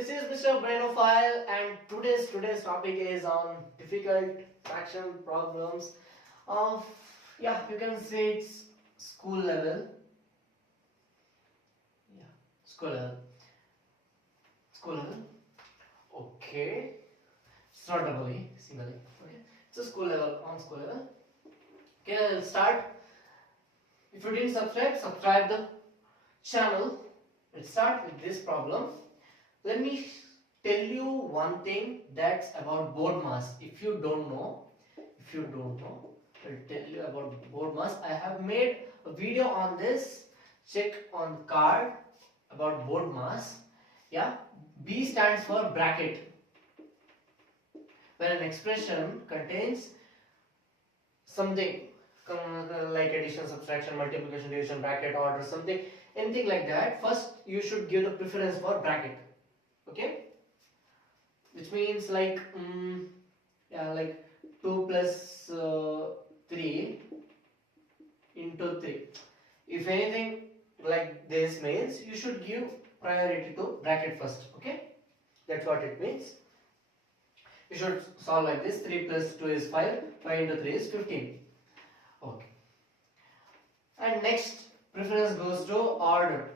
this is Mr. Brainophile, and today's topic is on difficult fraction problems of, yeah, you can say it's school level. Yeah, school level. School level. Okay. It's not double E, single E. Okay. It's a school level, on school level. Okay, I'll start. If you didn't subscribe the channel. Let's start with this problem. Let me tell you one thing that's about board mass. If you don't know, I'll tell you about board mass. I have made a video on this. Check on card about board mass. Yeah, B stands for bracket. When an expression contains something like addition, subtraction, multiplication, division, bracket, order, something, anything like that, first you should give the preference for bracket. Okay, which means like like 2 plus 3 into 3. If anything like this means you should give priority to bracket first. Okay, that's what it means. You should solve like this. 3 plus 2 is 5, 5 into 3 is 15. Okay, and next preference goes to order.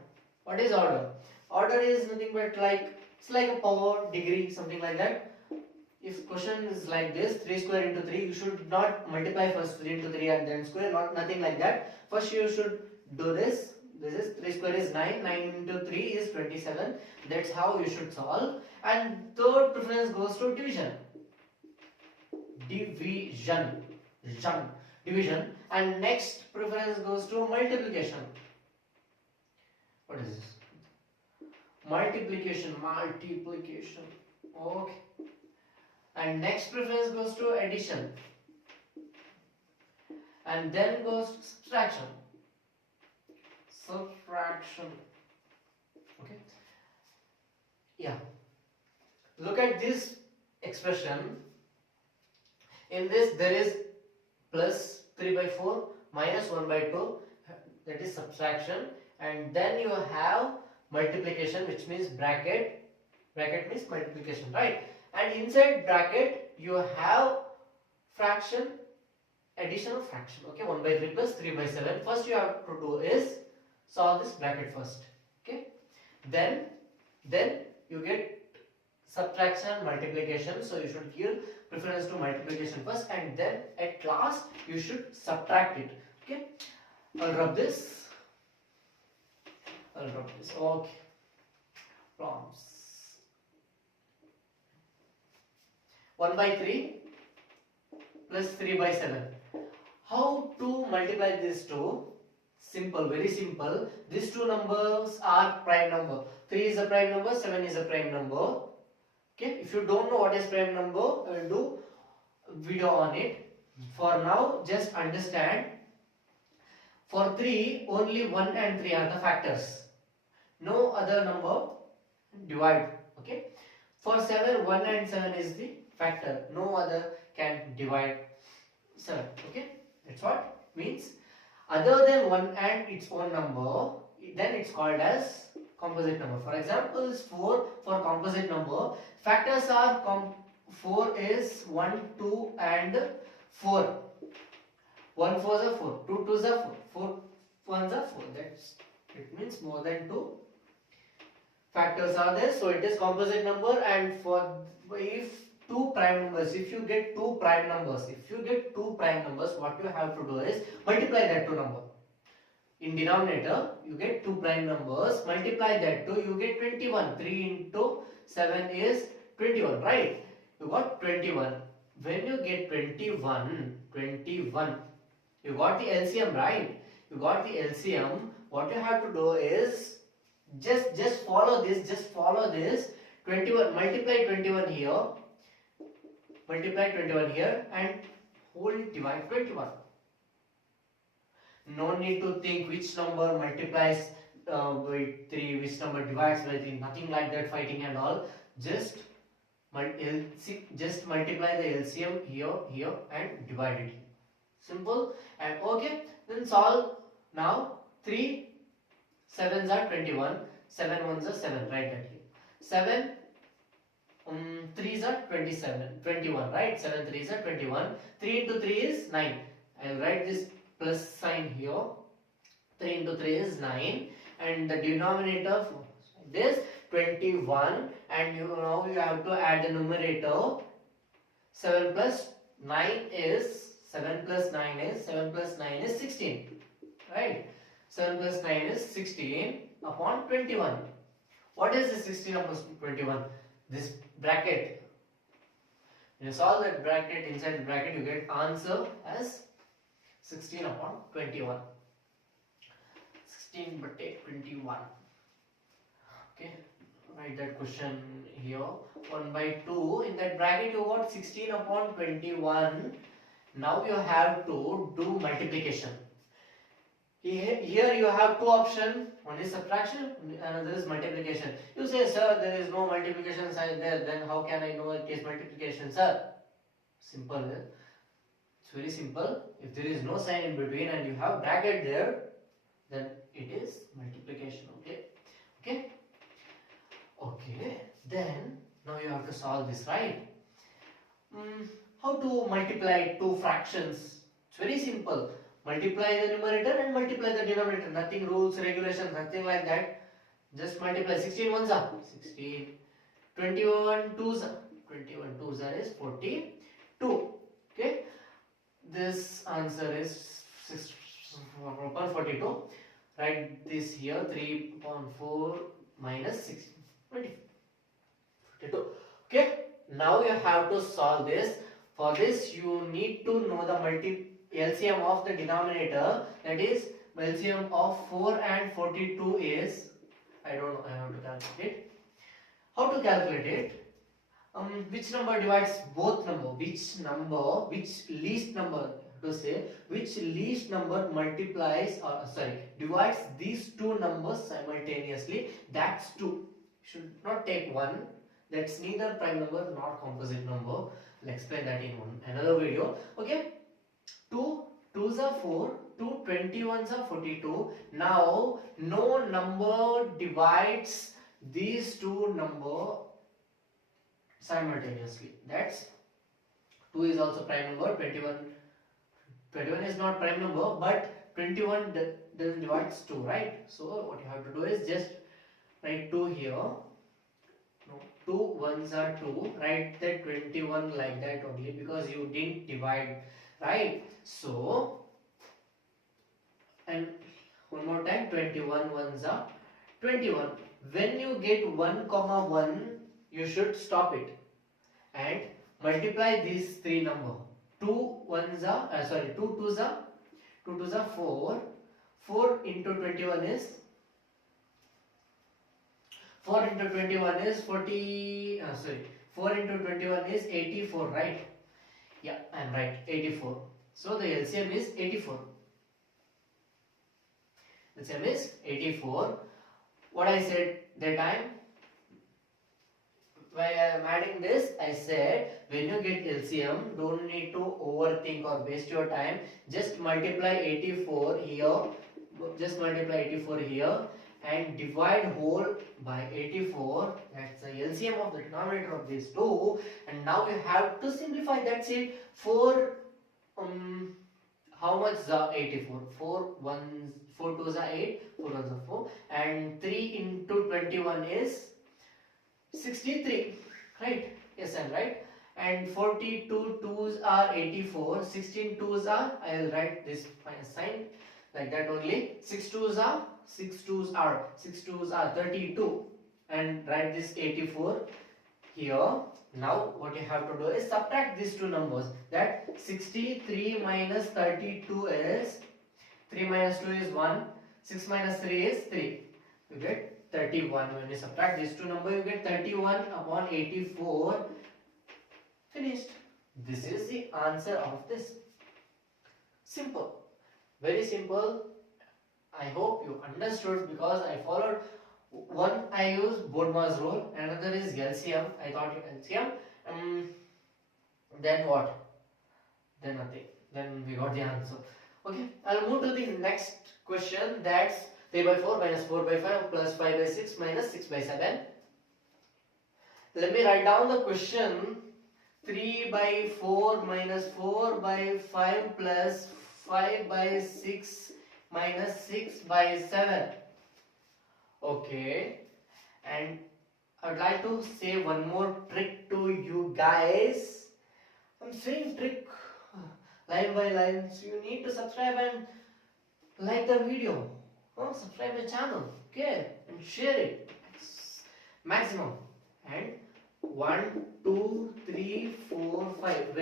What is order? Order is nothing but like, it's like a power, degree, something like that. If question is like this, 3 square into 3, you should not multiply first 3 into 3 and then square, nothing like that. First you should do this. This is 3 square is 9, 9 into 3 is 27. That's how you should solve. And third preference goes to division. Division. And next preference goes to multiplication. What is this? Multiplication. Okay. And next preference goes to addition. And then goes subtraction. Okay. Yeah. Look at this expression. In this there is plus 3 by 4 minus 1 by 2, that is subtraction, and then you have multiplication, which means bracket means multiplication, right? And inside bracket you have fraction, additional fraction. Okay, 1 by 3 plus 3 by 7. First you have to do is solve this bracket first. Okay, then you get subtraction, multiplication, so you should give preference to multiplication first, and then at last you should subtract it. Okay, I'll rub this. Okay, problems. 1 by 3 plus 3 by 7. How to multiply these two? Simple, very simple. These two numbers are prime number. 3 is a prime number, 7 is a prime number. Okay, if you don't know what is prime number, I will do video on it. For now, just understand. For 3, only 1 and 3 are the factors. No other number divide. Okay. For 7, 1 and 7 is the factor. No other can divide 7. Okay. That's what means. Other than 1 and its own number, then it's called as composite number. For example, 4 for composite number. Factors are 4 is 1, 2 and 4. 1 4 is 4, 2 2 is 4, 4 1 is 4. That's, it means more than 2 factors are there, so it is composite number. And for if two prime numbers, if you get two prime numbers, what you have to do is multiply that two number. In denominator, you get two prime numbers, multiply that two, you get 21. 3 into 7 is 21, right? You got 21. When you get 21, you got the LCM, right? You got the LCM. What you have to do is just follow this. 21, multiply 21 here, and whole divide 21. No need to think which number multiplies with 3, which number divides by 3, nothing like that, fighting and all. Just multiply the LCM here and divide it. Simple. And okay, then solve now. 3 7s are 21, 7 1s are 7, write that here. 7 3s are 27, 21, right? 7 3s are 21. 3 into 3 is 9. I'll write this plus sign here. 3 into 3 is 9, and the denominator this 21, and now you have to add the numerator. 7 plus 9 is 7 plus 9 is 7 plus 9 is 16, right? 7 plus 9 is 16 upon 21. What is this 16 upon 21? This bracket. When you solve that bracket, inside the bracket you get answer as 16 upon 21. 16 but 21. Okay, write that question here. 1 by 2. In that bracket you got 16 upon 21. Now you have to do multiplication. Here you have two options. One is subtraction, another is multiplication. You say, sir, there is no multiplication sign there. Then how can I know it is multiplication, sir? Simple. It's very simple. If there is no sign in between and you have bracket there, then it is multiplication. Okay. Then now you have to solve this, right? How to multiply two fractions? It's very simple. Multiply the numerator and multiply the denominator. Nothing rules, regulations, nothing like that. Just multiply. 16 ones are 16. 21 twos are 21 twos are is 42. Okay. This answer is 6 upon 42. Write this here. 3 upon 4 minus 16. 42. Okay. Now you have to solve this. For this you need to know the LCM of the denominator. That is, LCM of 4 and 42 is, I don't know, I have to calculate it. How to calculate it? Which number divides both number? Which least number multiplies divides these two numbers simultaneously? That's 2. Should not take 1. That's neither prime number nor composite number. I'll explain that in another video. Okay. 2 2s are 4, 2 21s are 42. Now no number divides these two numbers simultaneously. That's 2 is also prime number, 21 is not prime number, but 21 doesn't divide 2, right? So what you have to do is just write 2 here. No, 2 1s are 2. Write that 21 like that only, because you didn't divide, right? So, and one more time, 21 1s are 21. When you get 1 comma 1, you should stop it and multiply these three numbers. 2 2s are 4. 4 into 21 is 4 into 21 is 4 into 21 is 84, right? Yeah, I'm right, 84. So the LCM is 84. LCM is 84. What I said that time, while I am adding this, I said when you get LCM, don't need to overthink or waste your time. Just multiply 84 here. Just multiply 84 here and divide whole by 84. That's the LCM of the denominator of these two. And now you have to simplify. That's it. 4 how much is 84? 4 2s are 8, 4 1s are 4, and 3 into 21 is 63, right? Yes, I'm right. And 42 2s are 84, 16 2s are, I will write this sign like that only. 6 2s are 32, and write this 84 here. Now what you have to do is subtract these two numbers. That 63 minus 32 is 3 minus 2 is 1, 6 minus 3 is 3. You get 31. When you subtract these two numbers, you get 31 upon 84. Finished. This is the answer of this. Simple. Very simple. I hope you understood, because I followed one. I used Bodmer's rule, another is LCM. I thought LCM. Then what? Then nothing. Then we got the answer. Okay, I'll move to the next question. That's 3 by 4 minus 4 by 5 plus 5 by 6 minus 6 by 7. Let me write down the question. 3 by 4 minus 4 by 5 plus 5 by 6 minus 6 by 7. Okay, and I would like to say one more trick to you guys. I'm saying trick line by line, so you need to subscribe and like the video. Subscribe my channel, okay, and share it maximum. And 1, 2, 3, 4, 5.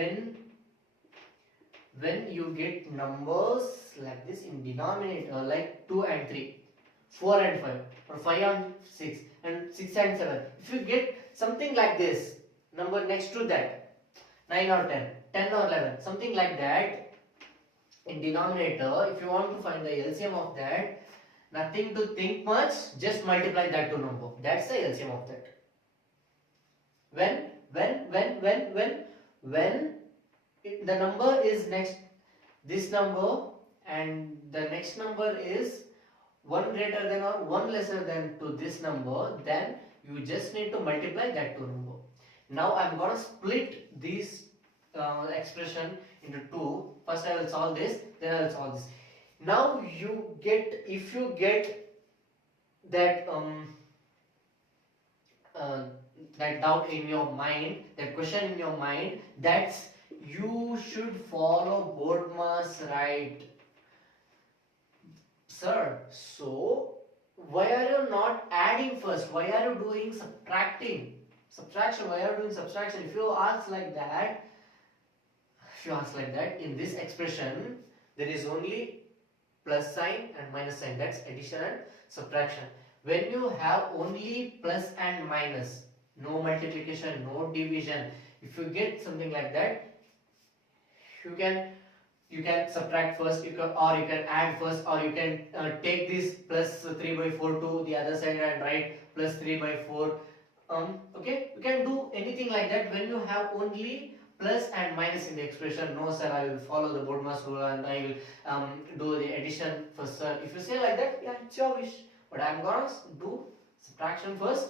When you get numbers like this in denominator, like 2 and 3, 4 and 5, or 5 and 6, and 6 and 7, if you get something like this number next to that, 9 or 10, 10 or 11, something like that in denominator, if you want to find the LCM of that, nothing to think much, just multiply that to number. That's the LCM of that. When the number is next this number and the next number is 1 greater than or 1 lesser than to this number, then you just need to multiply that to number. Now I'm gonna split this expression into two. First I will solve this, then I will solve this. Now you get, if you get that that doubt in your mind, that question in your mind, that's you should follow BODMAS, right? Sir, so why are you not adding first? Why are you doing subtraction? Why are you doing subtraction? If you ask like that, in this expression there is only plus sign and minus sign, that's addition and subtraction. When you have only plus and minus, no multiplication, no division, if you get something like that, you can subtract first, you can add first, or you can take this plus 3 by 4 to the other side and write plus 3 by 4. Okay, you can do anything like that when you have only plus and minus in the expression. No sir, I will follow the BODMAS rule and I will do the addition first, sir. If you say like that, yeah, it's your wish, but I'm gonna do subtraction first,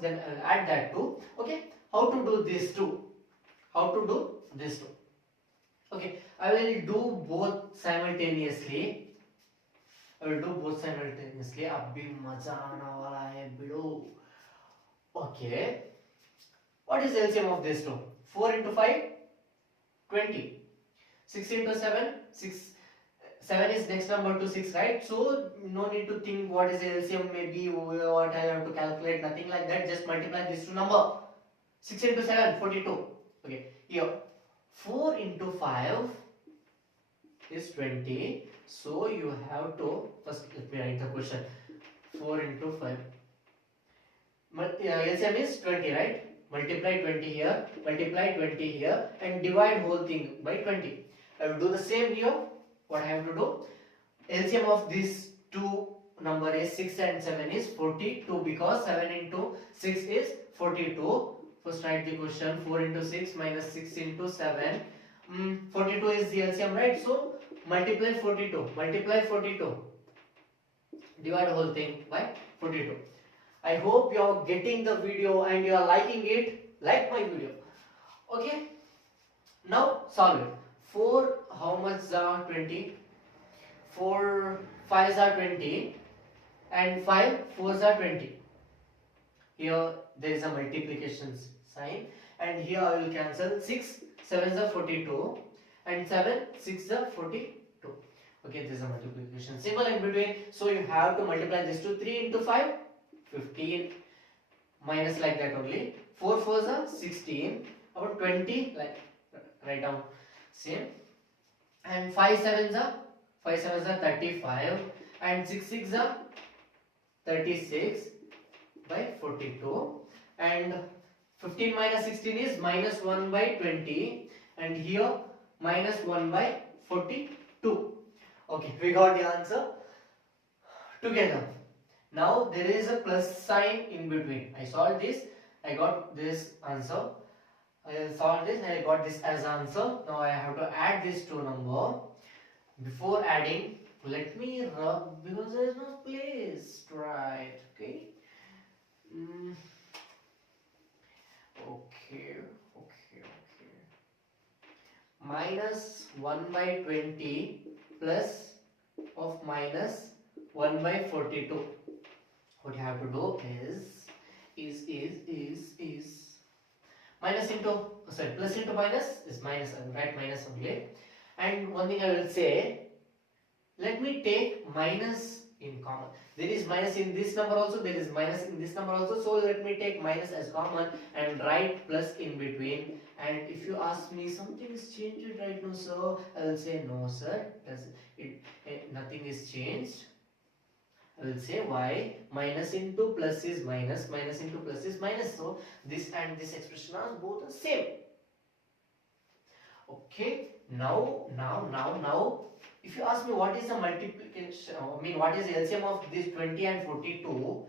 then I will add that too. Okay, how to do this too? Okay, I will do both simultaneously. अभी मजा आने वाला है बिड़ो. Okay, what is the LCM of this two? 4 into 5, 20. 6 into 7, 6. 7 is next number to 6, right? So no need to think what is the LCM, maybe what I have to calculate, nothing like that. Just multiply these two number. 6 into 7, 42. Okay, here 4 into 5 is 20. So you have to, first let me write the question. 4 into 5. LCM is 20, right? Multiply 20 here, multiply 20 here, and divide whole thing by 20. I will do the same here. What I have to do? LCM of these two number is 6 and 7 is 42, because 7 into 6 is 42. First write the question. 4 into 6 minus 6 into 7. 42 is the LCM, right? So multiply 42. Divide the whole thing by 42. I hope you are getting the video and you are liking it. Like my video. Okay. Now solve it. 4 how much are 20? 4 5s are 20 and 5 4s are 20. Here there is a multiplication sign, and here I will cancel. 6 7s are 42 and 7 6 are 42. Okay, this is a multiplication symbol in between, so you have to multiply this to 3 into 5, 15, minus like that only. 4 4s are 16, about 20, like write down same, and 5 7s are 35, and 6 6 are 36 by 42, and 15 minus 16 is minus 1 by 20, and here minus 1 by 42. Okay, we got the answer together. Now there is a plus sign in between. I solved this, I got this answer. I solved this, I got this as answer. Now I have to add this two number. Before adding, let me rub, because there is no place to write. Okay. minus 1 by 20 plus of minus 1 by 42. What you have to do is minus into, sorry, plus into minus is minus. I will write minus only. And one thing I will say, let me take minus in common. There is minus in this number also, there is minus in this number also, so let me take minus as common and write plus in between. And if you ask me something is changed right now sir, I will say no sir, nothing is changed. I will say why? Minus into plus is minus, minus into plus is minus, so this and this expression are both the same. Okay, now if you ask me what is the multiplication, what is the LCM of this 20 and 42,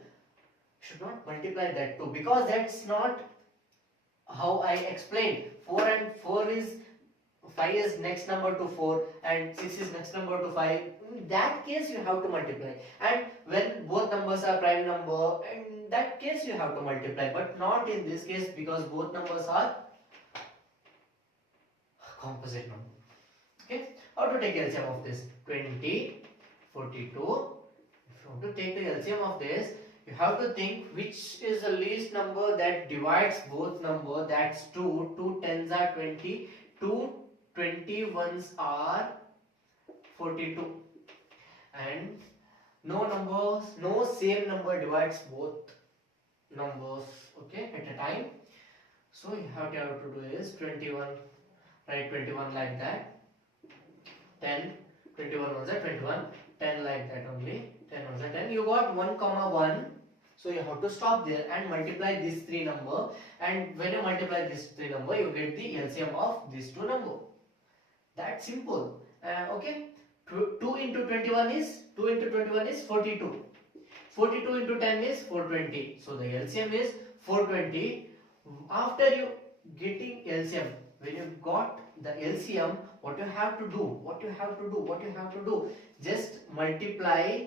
should not multiply that too, because that's not how I explained. 4 and 4 is 5 is next number to 4 and 6 is next number to 5. In that case you have to multiply, and when both numbers are prime number, in that case you have to multiply, but not in this case because both numbers are composite number. Okay, how to take LCM of this 20, 42? If you want to take the LCM of this, you have to think which is the least number that divides both number. That's 2. 2 tens are 20. 2 21s are 42. And no same number divides both numbers, okay, at a time. So you have to do is 21. Write 21 like that. 10, 21 ones are 21, 10 like that only, 10 ones are 10. You got 1 comma 1, so you have to stop there and multiply these three number, and when you multiply these three number, you get the LCM of these two number. That's simple. Okay, 2 into 21 is 42. 42 into 10 is 420. So the LCM is 420. After you getting LCM, when you got the LCM, what you have to do? Just multiply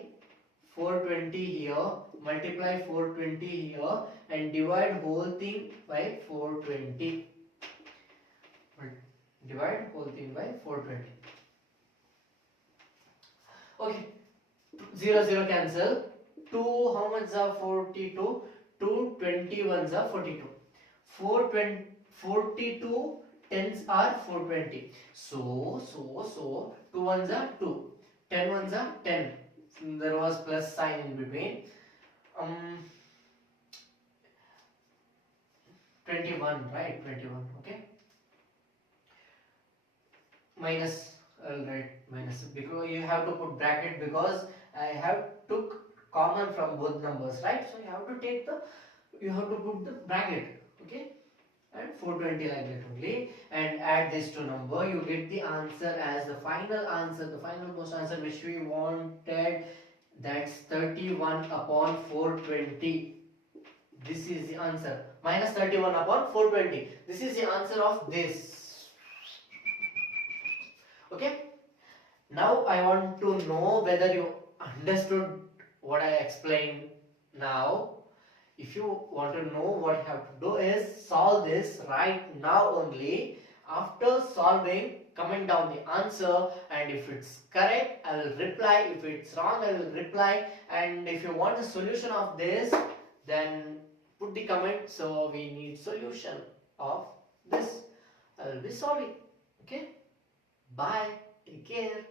420 here, multiply 420 here, and divide whole thing by 420. Divide whole thing by 420. Okay, 0 0 cancel. 2 how much are 42? 2 21s are 42. 42 tens are 420. So 2 ones are 2. 10 ones are 10. There was plus sign in between. 21, right? 21. Okay. Minus. I'll write minus because you have to put bracket because I have took common from both numbers, right? So you have to put the bracket. Okay. And 420 like that only, and add this to number, you get the answer as the final answer, the final most answer which we wanted. That's 31 upon 420. This is the answer, minus 31 upon 420. This is the answer of this. Okay, now I want to know whether you understood what I explained now. If you want to know, what you have to do is solve this right now only. After solving, comment down the answer, and if it's correct, I will reply. If it's wrong, I will reply. And if you want a solution of this, then put the comment. So we need solution of this. I will be solving. Okay. Bye. Take care.